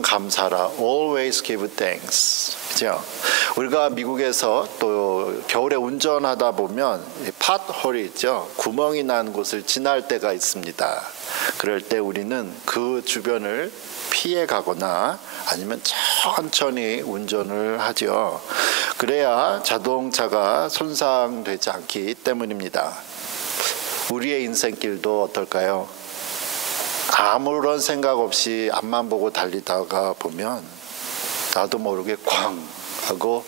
항상 감사하라. Always give thanks. 그죠? 우리가 미국에서 또 겨울에 운전하다 보면 팟홀이 있죠. 구멍이 난 곳을 지날 때가 있습니다. 그럴 때 우리는 그 주변을 피해 가거나 아니면 천천히 운전을 하죠. 그래야 자동차가 손상되지 않기 때문입니다. 우리의 인생길도 어떨까요? 아무런 생각 없이 앞만 보고 달리다가 보면 나도 모르게 쾅 하고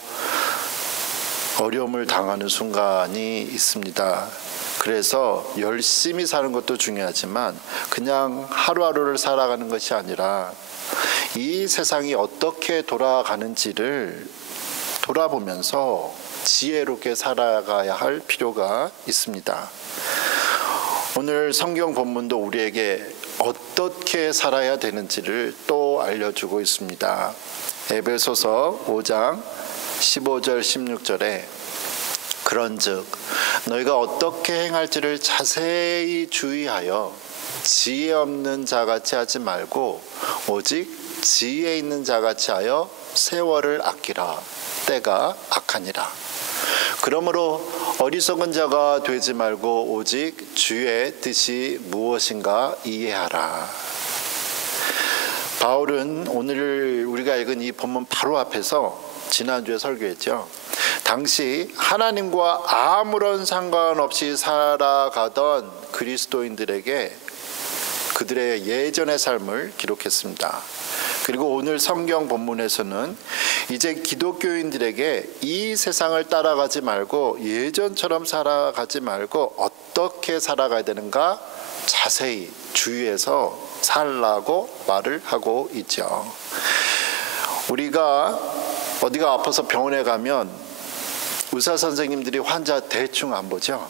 어려움을 당하는 순간이 있습니다. 그래서 열심히 사는 것도 중요하지만 그냥 하루하루를 살아가는 것이 아니라 이 세상이 어떻게 돌아가는지를 돌아보면서 지혜롭게 살아가야 할 필요가 있습니다. 오늘 성경 본문도 우리에게 어떻게 살아야 되는지를 또 알려주고 있습니다. 에베소서 5장 15절 16절에 그런즉 너희가 어떻게 행할지를 자세히 주의하여 지혜 없는 자같이 하지 말고 오직 지혜 있는 자같이 하여 세월을 아끼라. 때가 악하니라. 그러므로 어리석은 자가 되지 말고 오직 주의 뜻이 무엇인가 이해하라. 바울은 오늘 우리가 읽은 이 본문 바로 앞에서 지난주에 설교했죠. 당시 하나님과 아무런 상관없이 살아가던 그리스도인들에게 그들의 예전의 삶을 기록했습니다. 그리고 오늘 성경 본문에서는 이제 기독교인들에게 이 세상을 따라가지 말고 예전처럼 살아가지 말고 어떻게 살아가야 되는가 자세히 주의해서 살라고 말을 하고 있죠. 우리가 어디가 아파서 병원에 가면 의사 선생님들이 환자 대충 안 보죠.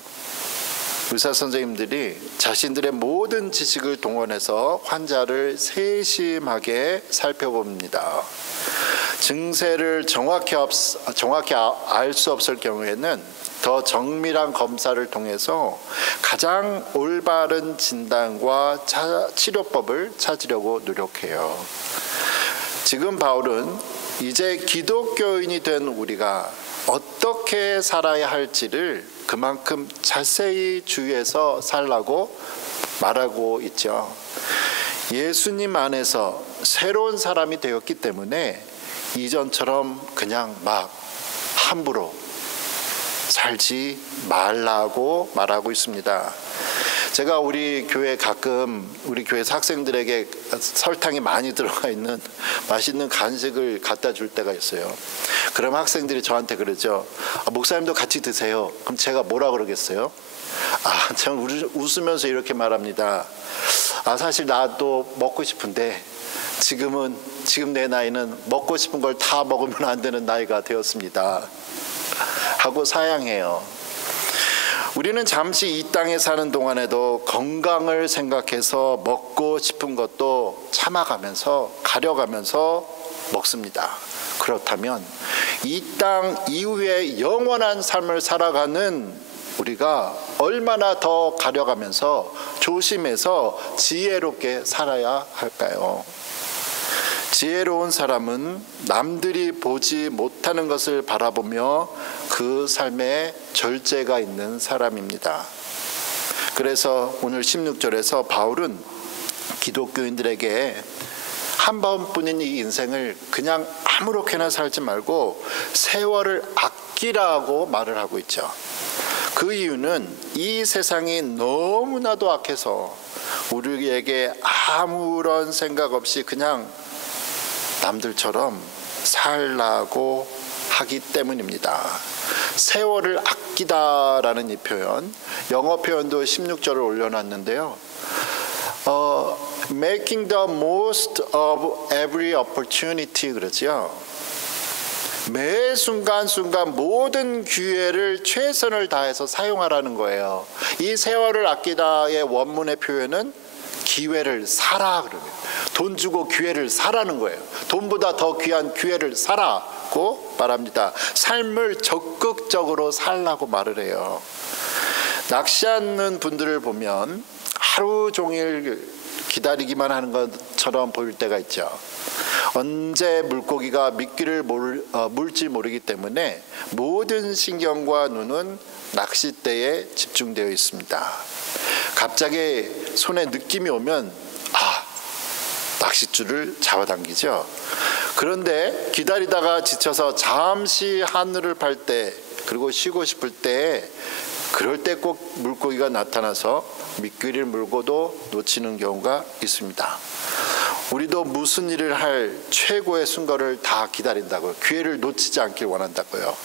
의사 선생님들이 자신들의 모든 지식을 동원해서 환자를 세심하게 살펴봅니다. 증세를 정확히 알 수 없을 경우에는 더 정밀한 검사를 통해서 가장 올바른 진단과 치료법을 찾으려고 노력해요. 지금 바울은 이제 기독교인이 된 우리가 어떻게 살아야 할지를 그만큼 자세히 주의해서 살라고 말하고 있죠. 예수님 안에서 새로운 사람이 되었기 때문에 이전처럼 그냥 막 함부로 살지 말라고 말하고 있습니다. 제가 우리 교회 가끔 우리 교회에서 학생들에게 설탕이 많이 들어가 있는 맛있는 간식을 갖다 줄 때가 있어요. 그럼 학생들이 저한테 그러죠. 목사님도 같이 드세요. 그럼 제가 뭐라 그러겠어요? 저는 웃으면서 이렇게 말합니다. 사실 나도 먹고 싶은데 지금 내 나이는 먹고 싶은 걸 다 먹으면 안 되는 나이가 되었습니다. 하고 사양해요. 우리는 잠시 이 땅에 사는 동안에도 건강을 생각해서 먹고 싶은 것도 참아가면서 가려가면서 먹습니다. 그렇다면 이 땅 이후에 영원한 삶을 살아가는 우리가 얼마나 더 가려가면서 조심해서 지혜롭게 살아야 할까요? 지혜로운 사람은 남들이 보지 못하는 것을 바라보며 그 삶에 절제가 있는 사람입니다. 그래서 오늘 16절에서 바울은 기독교인들에게 한 번뿐인 이 인생을 그냥 아무렇게나 살지 말고 세월을 아끼라고 말을 하고 있죠. 그 이유는 이 세상이 너무나도 악해서 우리에게 아무런 생각 없이 그냥 남들처럼 살라고 하기 때문입니다. 세월을 아끼다라는 이 표현, 영어 표현도 16절을 올려놨는데요. Making the most of every opportunity 그러죠. 매 순간순간 모든 기회를 최선을 다해서 사용하라는 거예요. 이 세월을 아끼다의 원문의 표현은 기회를 사라 그러면 돈 주고 기회를 사라는 거예요. 돈보다 더 귀한 기회를 사라고 말합니다. 삶을 적극적으로 살라고 말을 해요. 낚시하는 분들을 보면 하루 종일 기다리기만 하는 것처럼 보일 때가 있죠. 언제 물고기가 미끼를 물지 모르기 때문에 모든 신경과 눈은 낚싯대에 집중되어 있습니다. 갑자기 손에 느낌이 오면 낚싯줄을 잡아당기죠. 그런데 기다리다가 지쳐서 잠시 하늘을 팔 때, 그리고 쉬고 싶을 때, 그럴 때 꼭 물고기가 나타나서 미끼를 물고도 놓치는 경우가 있습니다. 우리도 무슨 일을 할 최고의 순간을 다 기다린다고요. 기회를 놓치지 않길 원한다고요.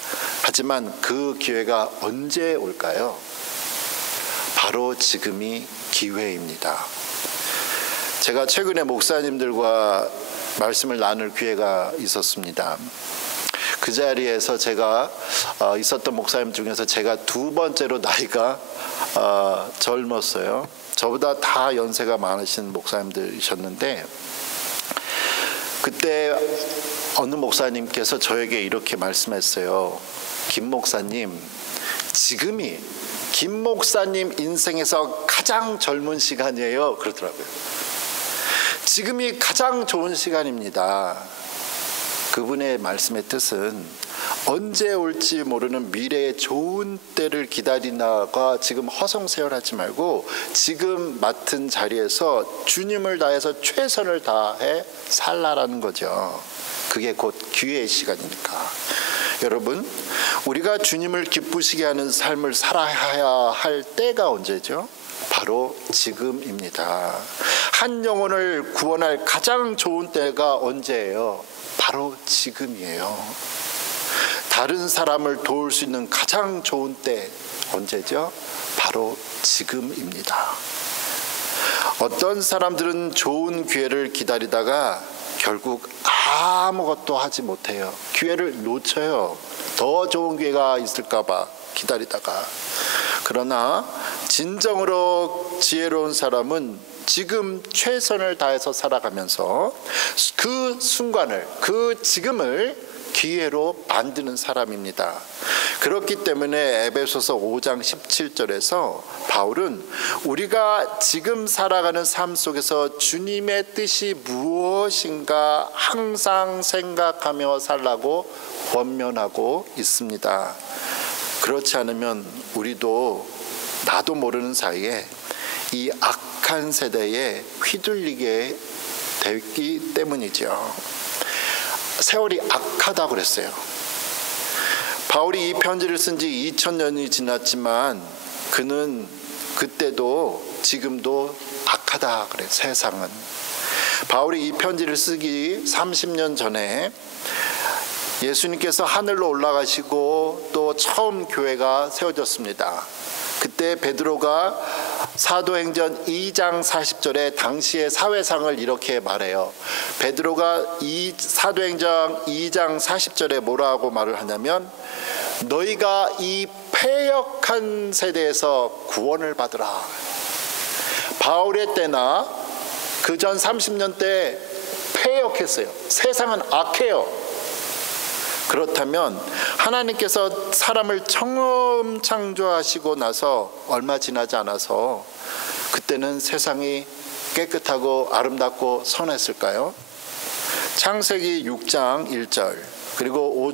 하지만 그 기회가 언제 올까요? 바로 지금이 기회입니다. 제가 최근에 목사님들과 말씀을 나눌 기회가 있었습니다. 그 자리에서 제가 있었던 목사님 중에서 제가 두 번째로 나이가 젊었어요. 저보다 다 연세가 많으신 목사님들이셨는데, 그때 어느 목사님께서 저에게 이렇게 말씀했어요. 김 목사님, 지금이 김 목사님 인생에서 가장 젊은 시간이에요. 그러더라고요. 지금이 가장 좋은 시간입니다. 그분의 말씀의 뜻은 언제 올지 모르는 미래의 좋은 때를 기다리다가 지금 허송세월하지 말고 지금 맡은 자리에서 주님을 다해서 최선을 다해 살라라는 거죠. 그게 곧 기회의 시간이니까. 여러분, 우리가 주님을 기쁘시게 하는 삶을 살아야 할 때가 언제죠? 바로 지금입니다. 한 영혼을 구원할 가장 좋은 때가 언제예요? 바로 지금이에요. 다른 사람을 도울 수 있는 가장 좋은 때 언제죠? 바로 지금입니다. 어떤 사람들은 좋은 기회를 기다리다가 결국 아무것도 하지 못해요. 기회를 놓쳐요. 더 좋은 기회가 있을까 봐 기다리다가. 그러나 진정으로 지혜로운 사람은 지금 최선을 다해서 살아가면서 그 순간을, 그 지금을 기회로 만드는 사람입니다. 그렇기 때문에 에베소서 5장 17절에서 바울은 우리가 지금 살아가는 삶 속에서 주님의 뜻이 무엇인가 항상 생각하며 살라고 권면하고 있습니다. 그렇지 않으면 우리도 나도 모르는 사이에 이 악한 세대에 휘둘리게 되기 때문이죠. 세월이 악하다고 그랬어요. 바울이 이 편지를 쓴 지 2000년이 지났지만 그는 그때도 지금도 악하다 그래요. 세상은. 바울이 이 편지를 쓰기 30년 전에 예수님께서 하늘로 올라가시고 또 처음 교회가 세워졌습니다. 그때 베드로가 사도행전 2장 40절에 당시의 사회상을 이렇게 말해요. 베드로가 이 사도행전 2장 40절에 뭐라고 말을 하냐면, 너희가 이 패역한 세대에서 구원을 받으라. 바울의 때나 그 전 30년 때 패역했어요. 세상은 악해요. 그렇다면 하나님께서 사람을 처음 창조하시고 나서 얼마 지나지 않아서 그때는 세상이 깨끗하고 아름답고 선했을까요? 창세기 6장 1절 그리고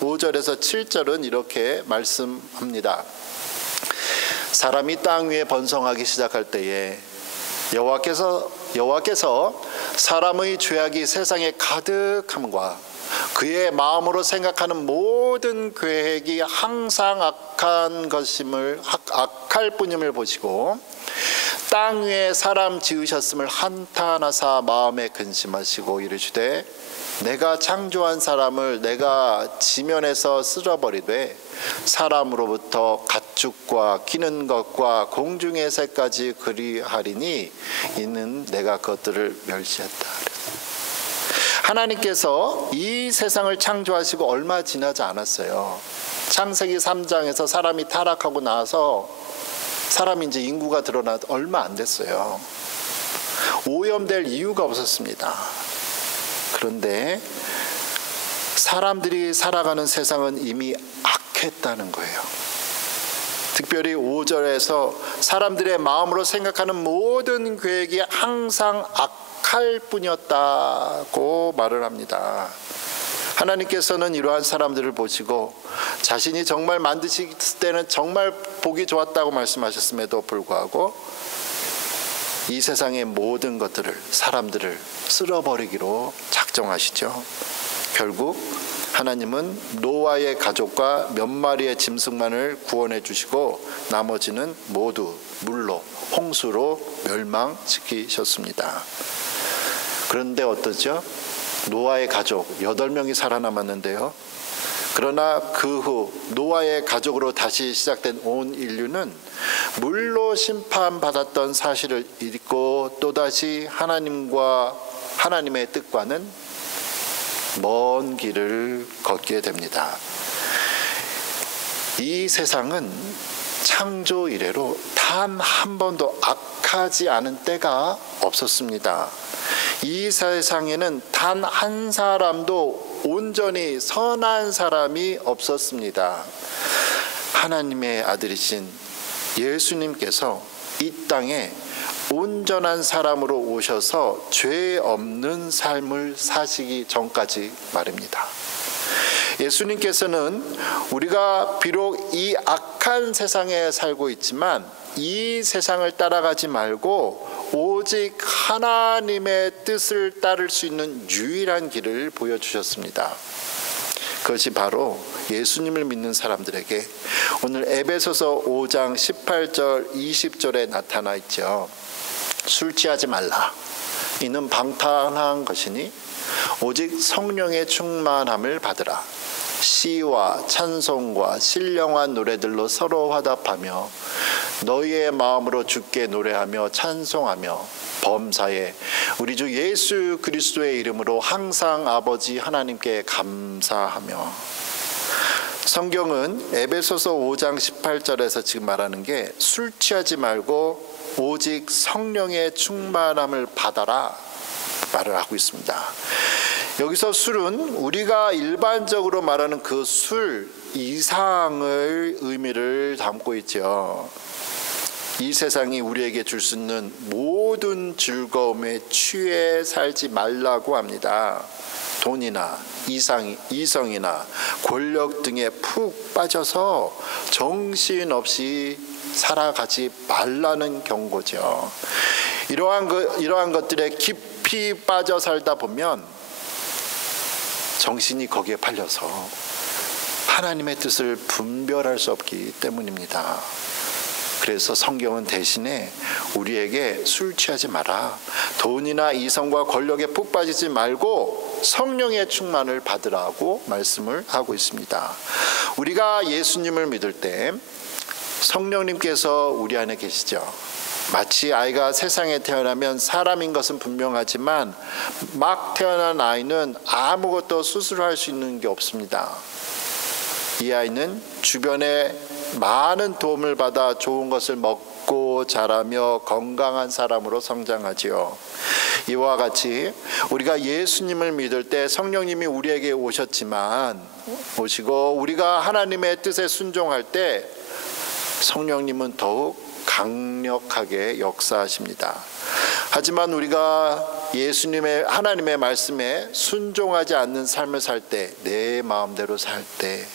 5절에서 7절은 이렇게 말씀합니다. 사람이 땅 위에 번성하기 시작할 때에 여호와께서 사람의 죄악이 세상에 가득함과 그의 마음으로 생각하는 모든 계획이 항상 악할 뿐임을 보시고 땅 위에 사람 지으셨음을 한탄하사 마음에 근심하시고 이르시되 내가 창조한 사람을 내가 지면에서 쓸어버리되 사람으로부터 가축과 기는 것과 공중의 새까지 그리하리니 이는 내가 그것들을 멸시했다. 하나님께서 이 세상을 창조하시고 얼마 지나지 않았어요. 창세기 3장에서 사람이 타락하고 나서 사람이 이제 인구가 드러나 얼마 안 됐어요. 오염될 이유가 없었습니다. 그런데 사람들이 살아가는 세상은 이미 악했다는 거예요. 특별히 5절에서 사람들의 마음으로 생각하는 모든 계획이 항상 약할 뿐이었다고 말을 합니다. 하나님께서는 이러한 사람들을 보시고 자신이 정말 만드실 때는 정말 보기 좋았다고 말씀하셨음에도 불구하고 이 세상의 모든 것들을, 사람들을 쓸어버리기로 작정하시죠. 결국 하나님은 노아의 가족과 몇 마리의 짐승만을 구원해 주시고 나머지는 모두 물로, 홍수로 멸망시키셨습니다. 그런데 어떠죠? 노아의 가족 8명이 살아남았는데요. 그러나 그 후 노아의 가족으로 다시 시작된 온 인류는 물로 심판받았던 사실을 잊고 또다시 하나님의 뜻과는 먼 길을 걷게 됩니다. 이 세상은 창조 이래로 단 한 번도 악하지 않은 때가 없었습니다. 이 세상에는 단 한 사람도 온전히 선한 사람이 없었습니다. 하나님의 아들이신 예수님께서 이 땅에 온전한 사람으로 오셔서 죄 없는 삶을 사시기 전까지 말입니다. 예수님께서는 우리가 비록 이 악한 세상에 살고 있지만 이 세상을 따라가지 말고 오직 하나님의 뜻을 따를 수 있는 유일한 길을 보여주셨습니다. 그것이 바로 예수님을 믿는 사람들에게 오늘 에베소서 5장 18절 20절에 나타나 있죠. 술 취하지 말라. 이는 방탕한 것이니 오직 성령의 충만함을 받으라. 시와 찬송과 신령한 노래들로 서로 화답하며 너희의 마음으로 주께 노래하며 찬송하며 범사에 우리 주 예수 그리스도의 이름으로 항상 아버지 하나님께 감사하며. 성경은 에베소서 5장 18절에서 지금 말하는 게 술 취하지 말고 오직 성령의 충만함을 받아라 말을 하고 있습니다. 여기서 술은 우리가 일반적으로 말하는 그 술 이상의 의미를 담고 있죠. 이 세상이 우리에게 줄 수 있는 모든 즐거움에 취해 살지 말라고 합니다. 돈이나 이성이나 권력 등에 푹 빠져서 정신없이 살아가지 말라는 경고죠. 이러한 것들에 깊이 빠져 살다 보면 정신이 거기에 팔려서 하나님의 뜻을 분별할 수 없기 때문입니다. 그래서 성경은 대신에 우리에게 술 취하지 마라. 돈이나 이성과 권력에 푹 빠지지 말고 성령의 충만을 받으라고 말씀을 하고 있습니다. 우리가 예수님을 믿을 때 성령님께서 우리 안에 계시죠. 마치 아이가 세상에 태어나면 사람인 것은 분명하지만 막 태어난 아이는 아무것도 스스로 할 수 있는 게 없습니다. 이 아이는 주변에 많은 도움을 받아 좋은 것을 먹고 자라며 건강한 사람으로 성장하지요. 이와 같이 우리가 예수님을 믿을 때 성령님이 우리에게 오시고 우리가 하나님의 뜻에 순종할 때 성령님은 더욱 강력하게 역사하십니다. 하지만 우리가 하나님의 말씀에 순종하지 않는 삶을 살 때, 내 마음대로 살 때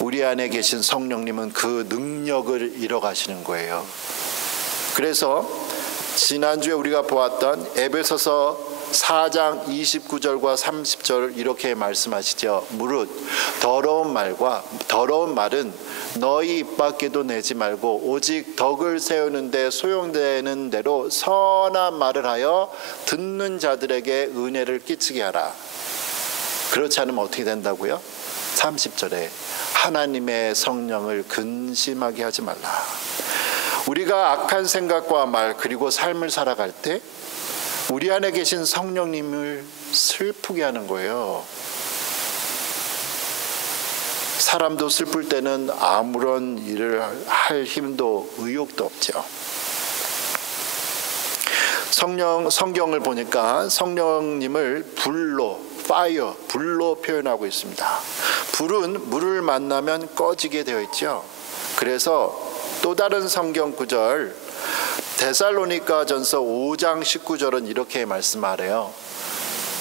우리 안에 계신 성령님은 그 능력을 잃어가시는 거예요. 그래서 지난주에 우리가 보았던 에베소서 4장 29절과 30절 이렇게 말씀하시죠. 무릇 더러운 말은 너희 입 밖에도 내지 말고 오직 덕을 세우는데 소용되는 대로 선한 말을 하여 듣는 자들에게 은혜를 끼치게 하라. 그렇지 않으면 어떻게 된다고요? 30절에 하나님의 성령을 근심하게 하지 말라. 우리가 악한 생각과 말 그리고 삶을 살아갈 때 우리 안에 계신 성령님을 슬프게 하는 거예요. 사람도 슬플 때는 아무런 일을 할 힘도 의욕도 없죠. 성경을 보니까 성령님을 불로 표현하고 있습니다. 불은 물을 만나면 꺼지게 되어 있죠. 그래서 또 다른 성경 구절 데살로니가전서 5장 19절은 이렇게 말씀하래요.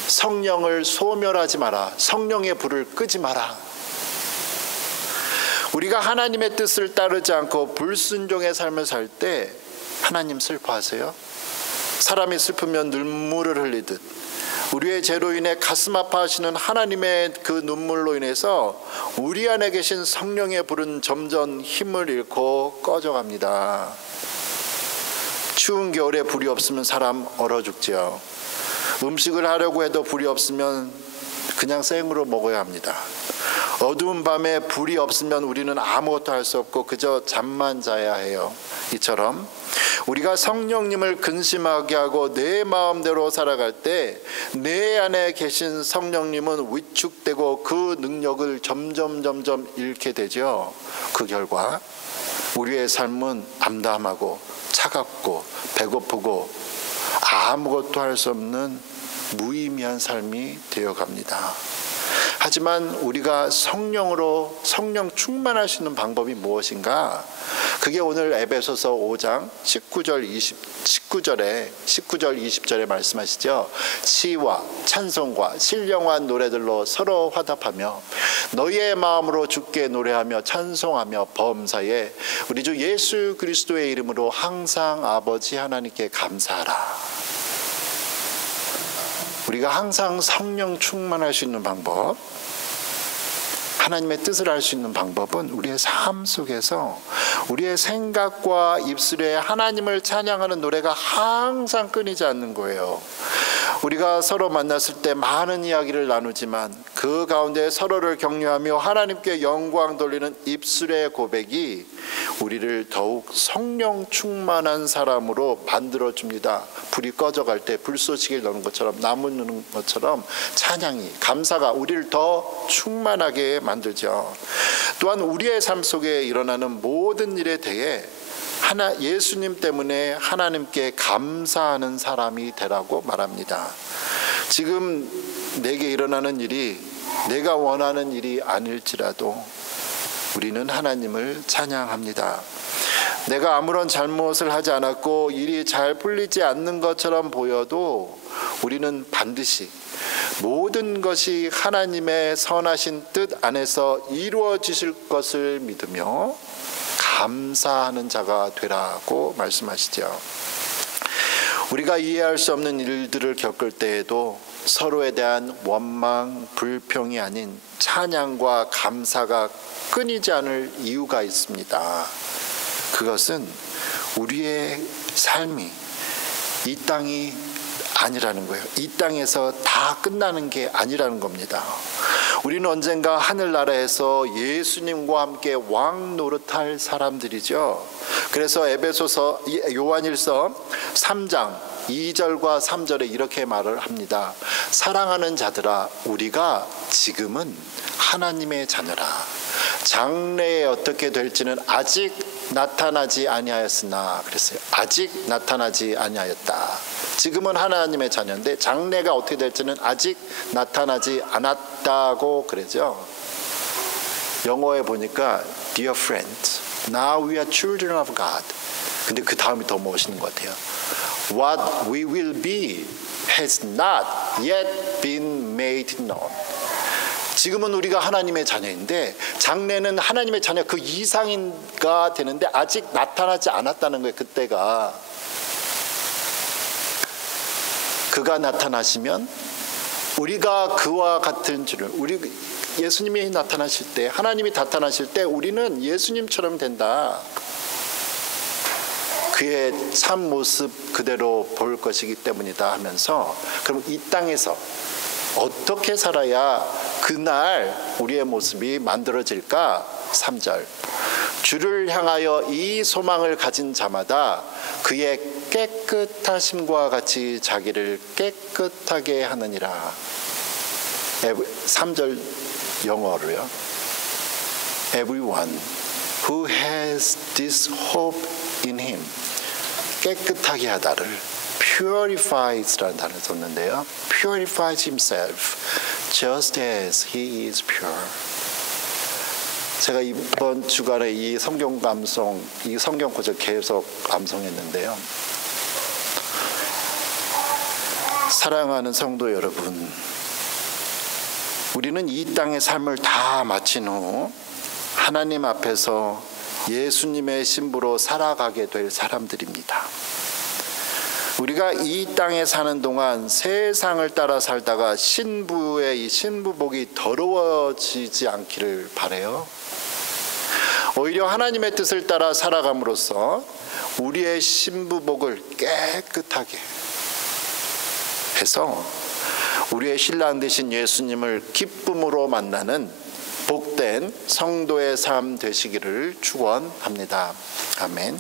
성령을 소멸하지 마라. 성령의 불을 끄지 마라. 우리가 하나님의 뜻을 따르지 않고 불순종의 삶을 살 때 하나님 슬퍼하세요? 사람이 슬프면 눈물을 흘리듯 우리의 죄로 인해 가슴 아파하시는 하나님의 그 눈물로 인해서 우리 안에 계신 성령의 불은 점점 힘을 잃고 꺼져갑니다. 추운 겨울에 불이 없으면 사람 얼어 죽지요. 음식을 하려고 해도 불이 없으면 그냥 생으로 먹어야 합니다. 어두운 밤에 불이 없으면 우리는 아무것도 할 수 없고 그저 잠만 자야 해요. 이처럼 우리가 성령님을 근심하게 하고 내 마음대로 살아갈 때 내 안에 계신 성령님은 위축되고 그 능력을 점점 잃게 되죠. 그 결과 우리의 삶은 암담하고 차갑고 배고프고 아무것도 할 수 없는 무의미한 삶이 되어갑니다. 하지만 우리가 성령으로 성령 충만할 수 있는 방법이 무엇인가? 그게 오늘 에베소서 5장 19절 20절에 말씀하시죠. 시와 찬송과 신령한 노래들로 서로 화답하며 너희의 마음으로 주께 노래하며 찬송하며 범사에 우리 주 예수 그리스도의 이름으로 항상 아버지 하나님께 감사하라. 우리가 항상 성령 충만할 수 있는 방법, 하나님의 뜻을 알 수 있는 방법은 우리의 삶 속에서 우리의 생각과 입술에 하나님을 찬양하는 노래가 항상 끊이지 않는 거예요. 우리가 서로 만났을 때 많은 이야기를 나누지만 그 가운데 서로를 격려하며 하나님께 영광 돌리는 입술의 고백이 우리를 더욱 성령 충만한 사람으로 만들어줍니다. 불이 꺼져갈 때 불쏘시개를 넣는 것처럼 나무 넣는 것처럼 찬양이 감사가 우리를 더 충만하게 만들죠. 또한 우리의 삶 속에 일어나는 모든 일에 대해 예수님 때문에 하나님께 감사하는 사람이 되라고 말합니다. 지금 내게 일어나는 일이 내가 원하는 일이 아닐지라도 우리는 하나님을 찬양합니다. 내가 아무런 잘못을 하지 않았고 일이 잘 풀리지 않는 것처럼 보여도 우리는 반드시 모든 것이 하나님의 선하신 뜻 안에서 이루어지실 것을 믿으며 감사하는 자가 되라고 말씀하시죠. 우리가 이해할 수 없는 일들을 겪을 때에도 서로에 대한 원망, 불평이 아닌 찬양과 감사가 끊이지 않을 이유가 있습니다. 그것은 우리의 삶이 이 땅이 아니라는 거예요. 이 땅에서 다 끝나는 게 아니라는 겁니다. 우리는 언젠가 하늘나라에서 예수님과 함께 왕 노릇할 사람들이죠. 그래서 에베소서 요한일서 3장 2절과 3절에 이렇게 말을 합니다. 사랑하는 자들아, 우리가 지금은 하나님의 자녀라. 장래에 어떻게 될지는 아직 나타나지 아니하였으나, 그랬어요. 아직 나타나지 아니하였다. 지금은 하나님의 자녀인데 장래가 어떻게 될지는 아직 나타나지 않았다고 그러죠. 영어에 보니까 Dear friends, now we are children of God. 근데 그 다음이 더 멋있는 것 같아요. What we will be has not yet been made known. 지금은 우리가 하나님의 자녀인데 장래는 하나님의 자녀 그 이상인가 되는데 아직 나타나지 않았다는 거예요. 그가 나타나시면 우리가 그와 같은 줄을, 우리 예수님이 나타나실 때, 하나님이 나타나실 때 우리는 예수님처럼 된다. 그의 참 모습 그대로 볼 것이기 때문이다 하면서, 그럼 이 땅에서 어떻게 살아야 그날 우리의 모습이 만들어질까? 3절. 주를 향하여 이 소망을 가진 자마다 그의 깨끗하심과 같이 자기를 깨끗하게 하느니라. 3절 영어로요. Everyone who has this hope in him. 깨끗하게 하다를 purifies라는 단어를 썼는데요. purifies himself just as he is pure. 제가 이번 주간에 이 성경 감성, 이 성경 구절 계속 감성했는데요. 사랑하는 성도 여러분, 우리는 이 땅의 삶을 다 마친 후 하나님 앞에서 예수님의 신부로 살아가게 될 사람들입니다. 우리가 이 땅에 사는 동안 세상을 따라 살다가 신부의 이 신부복이 더러워지지 않기를 바라요. 오히려 하나님의 뜻을 따라 살아감으로써 우리의 신부복을 깨끗하게 해서 우리의 신랑 되신 예수님을 기쁨으로 만나는 복된 성도의 삶 되시기를 축원합니다. 아멘.